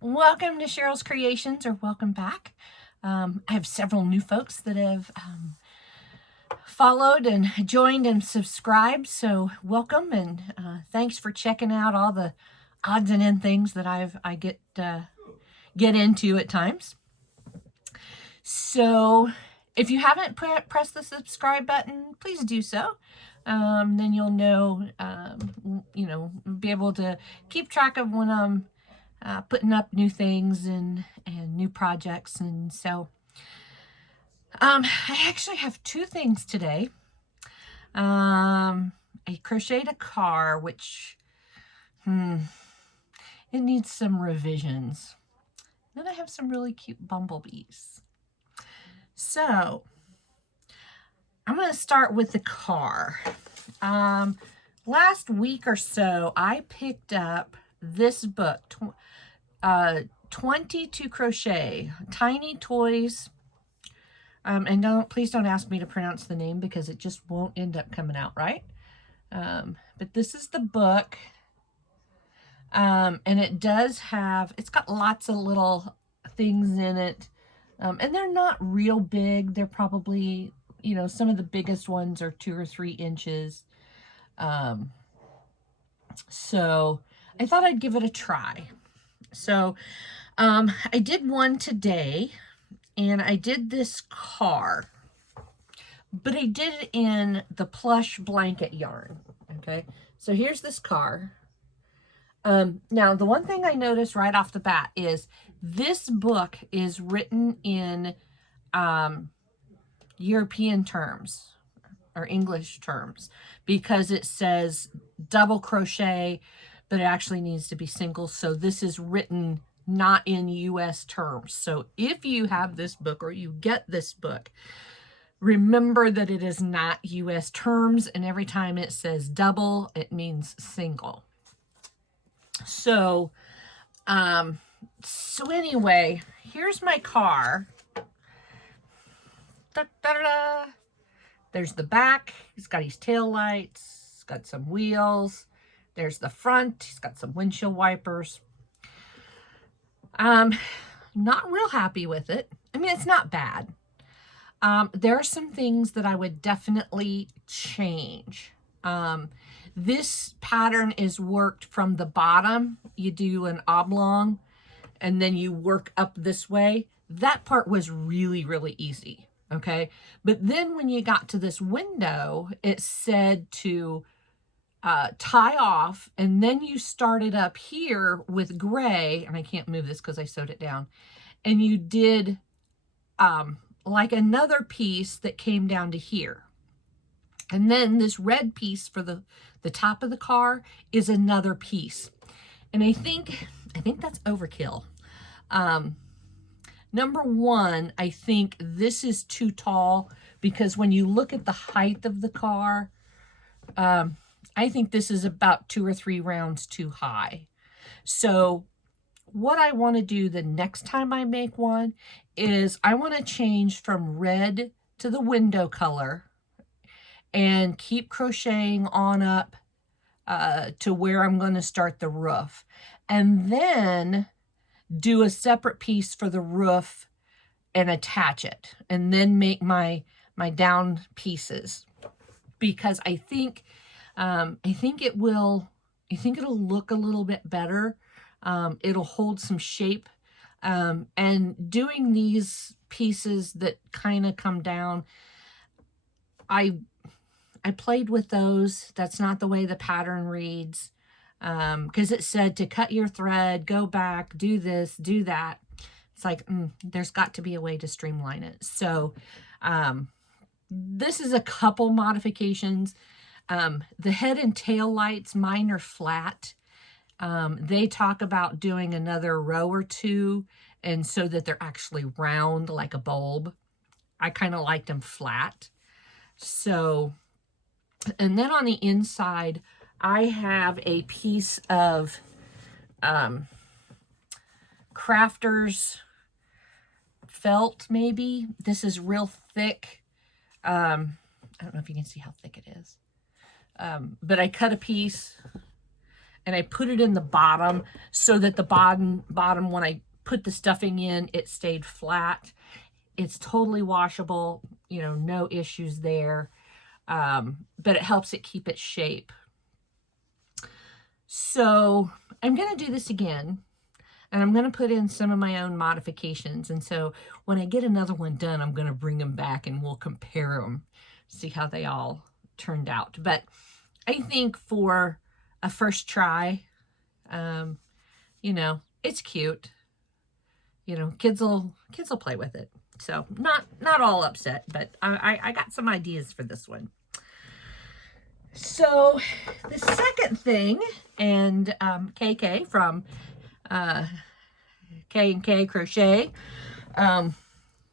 Welcome to Cheryl's Creations, or welcome back. I have several new folks that have followed and joined and subscribed, so welcome, and thanks for checking out all the odds and end things that I get into at times. So if you haven't pressed the subscribe button, please do so. Then you'll know, be able to keep track of when I'm putting up new things and new projects. And so I actually have two things today. I crocheted a car, which it needs some revisions. Then I have some really cute bumblebees. So I'm going to start with the car. Last week or so, I picked up this book, 20 To Crochet, Tiny Toys. And please don't ask me to pronounce the name because it just won't end up coming out right. But this is the book. And it's got lots of little things in it. And they're not real big. They're probably, some of the biggest ones are 2 or 3 inches. So I thought I'd give it a try. So I did one today, and I did this car, but I did it in the plush blanket yarn. Okay, so here's this car. Now, the one thing I noticed right off the bat is this book is written in European terms or English terms, because it says double crochet, but it actually needs to be single. So this is written not in US terms. So if you have this book or you get this book, remember that it is not US terms, and every time it says double, it means single. So anyway, here's my car. Da-da-da-da. There's the back. He's got his tail lights. He's got some wheels. There's the front. He's got some windshield wipers. Not real happy with it. I mean, it's not bad. There are some things that I would definitely change. This pattern is worked from the bottom. You do an oblong and then you work up this way. That part was really, really easy. Okay. But then when you got to this window, it said to tie off, and then you started up here with gray, and I can't move this because I sewed it down, and you did like another piece that came down to here. And then this red piece for the top of the car is another piece. And I think that's overkill. Number one, I think this is too tall, because when you look at the height of the car, I think this is about 2 or 3 rounds too high. So what I want to do the next time I make one is I want to change from red to the window color and keep crocheting on up to where I'm going to start the roof. And then do a separate piece for the roof and attach it, and then make my down pieces, because I think it'll look a little bit better. It'll hold some shape, and doing these pieces that kind of come down, I played with those. That's not the way the pattern reads. Because it said to cut your thread, go back, do this, do that. It's like, there's got to be a way to streamline it. So this is a couple modifications. The head and tail lights, mine are flat. They talk about doing another row or two, and so that they're actually round like a bulb. I kind of liked them flat. So, and then on the inside, I have a piece of Crafters felt, maybe. This is real thick. I don't know if you can see how thick it is. But I cut a piece and I put it in the bottom so that the bottom when I put the stuffing in, it stayed flat. It's totally washable, you know, no issues there. But it helps it keep its shape. So I'm going to do this again, and I'm going to put in some of my own modifications. And so when I get another one done, I'm going to bring them back and we'll compare them, see how they all turned out. But I think for a first try, you know, it's cute. You know, kids will play with it. So not all upset, but I got some ideas for this one. So the second thing, and KK from K&K Crochet,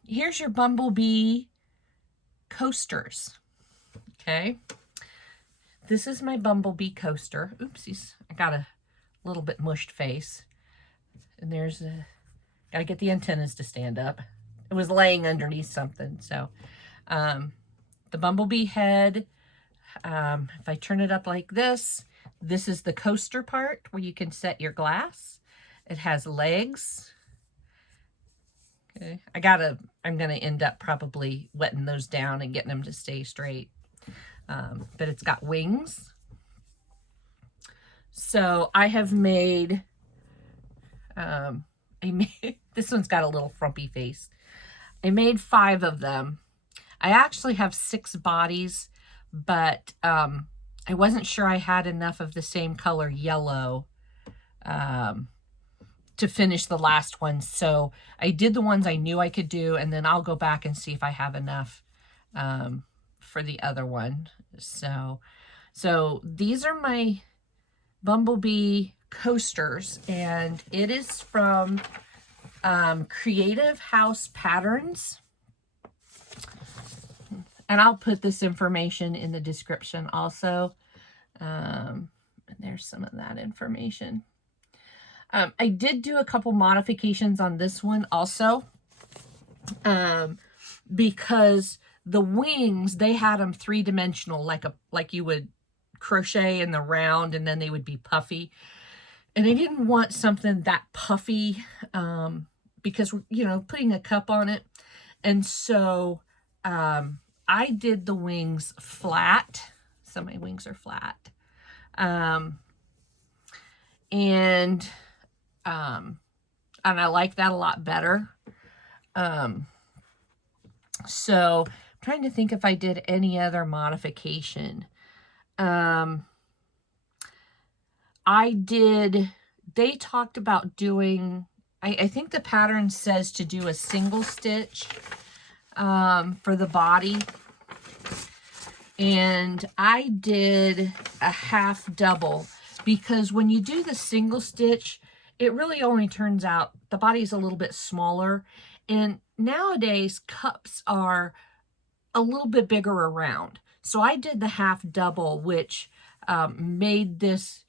here's your bumblebee coasters. Okay, this is my bumblebee coaster. Oopsies, I got a little bit mushed face, and there's a, gotta get the antennas to stand up. It was laying underneath something. So the bumblebee head, if I turn it up like this, this is the coaster part where you can set your glass. It has legs. Okay, I'm gonna end up probably wetting those down and getting them to stay straight. But it's got wings. So I have made, this one's got a little frumpy face. I made 5 of them. I actually have 6 bodies, but I wasn't sure I had enough of the same color yellow to finish the last one. So I did the ones I knew I could do, and then I'll go back and see if I have enough for the other one. So these are my bumblebee coasters, and it is from Creative House Patterns, and I'll put this information in the description also. And there's some of that information. I did do a couple modifications on this one also, because the wings, they had them 3-dimensional, like you would crochet in the round, and then they would be puffy. And I didn't want something that puffy, because, you know, putting a cup on it. And so I did the wings flat. So my wings are flat. And I like that a lot better. So I'm trying to think if I did any other modification. They talked about doing, I think the pattern says to do a single stitch for the body. And I did a half double, because when you do the single stitch, it really only turns out the body's a little bit smaller. And nowadays cups are a little bit bigger around. So I did the half double, which made this,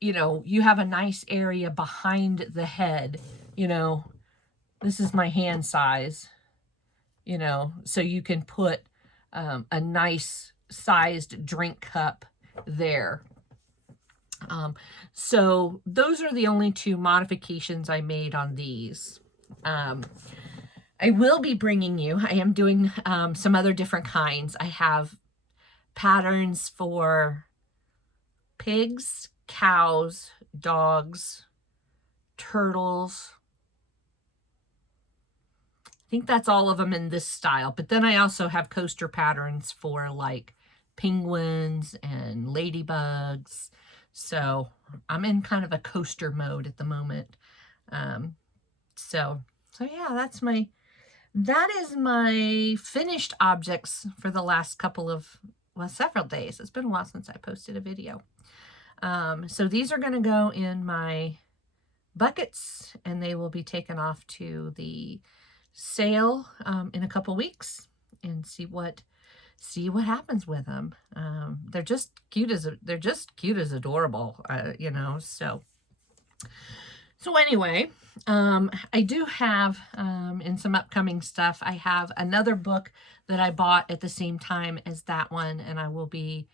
you know, you have a nice area behind the head. You know, this is my hand size, you know, so you can put a nice sized drink cup there. So those are the only 2 modifications I made on these. I will be bringing you, I am doing some other different kinds. I have patterns for pigs, cows, dogs, turtles. I think that's all of them in this style. But then I also have coaster patterns for like penguins and ladybugs. So I'm in kind of a coaster mode at the moment. So yeah, that is my finished objects for the last couple of, well, several days. It's been a while since I posted a video. So these are going to go in my buckets, and they will be taken off to the sale in a couple weeks, and see what happens with them. They're just cute as adorable, you know. So anyway, I do have in some upcoming stuff, I have another book that I bought at the same time as that one, and I will be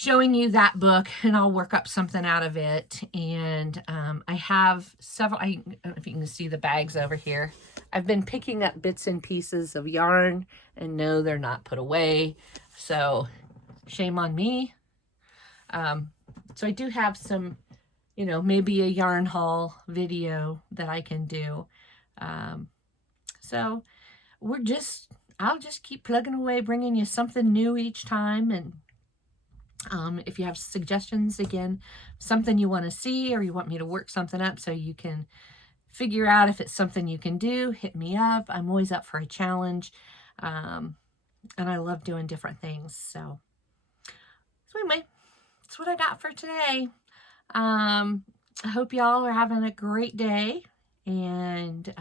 showing you that book, and I'll work up something out of it. And I have several, I don't know if you can see the bags over here. I've been picking up bits and pieces of yarn, and no, they're not put away. So shame on me. So I do have some, you know, maybe a yarn haul video that I can do. So I'll just keep plugging away, bringing you something new each time. And if you have suggestions, again, something you want to see, or you want me to work something up so you can figure out if it's something you can do, hit me up. I'm always up for a challenge. And I love doing different things. So anyway, that's what I got for today. I hope y'all are having a great day, and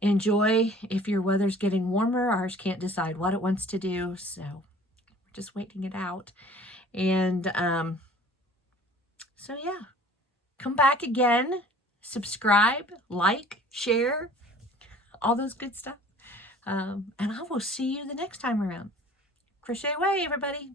enjoy. If your weather's getting warmer, ours can't decide what it wants to do, so we're just waiting it out. And so yeah, come back again, subscribe, like, share, all those good stuff. And I will see you the next time around. Crochet away, everybody.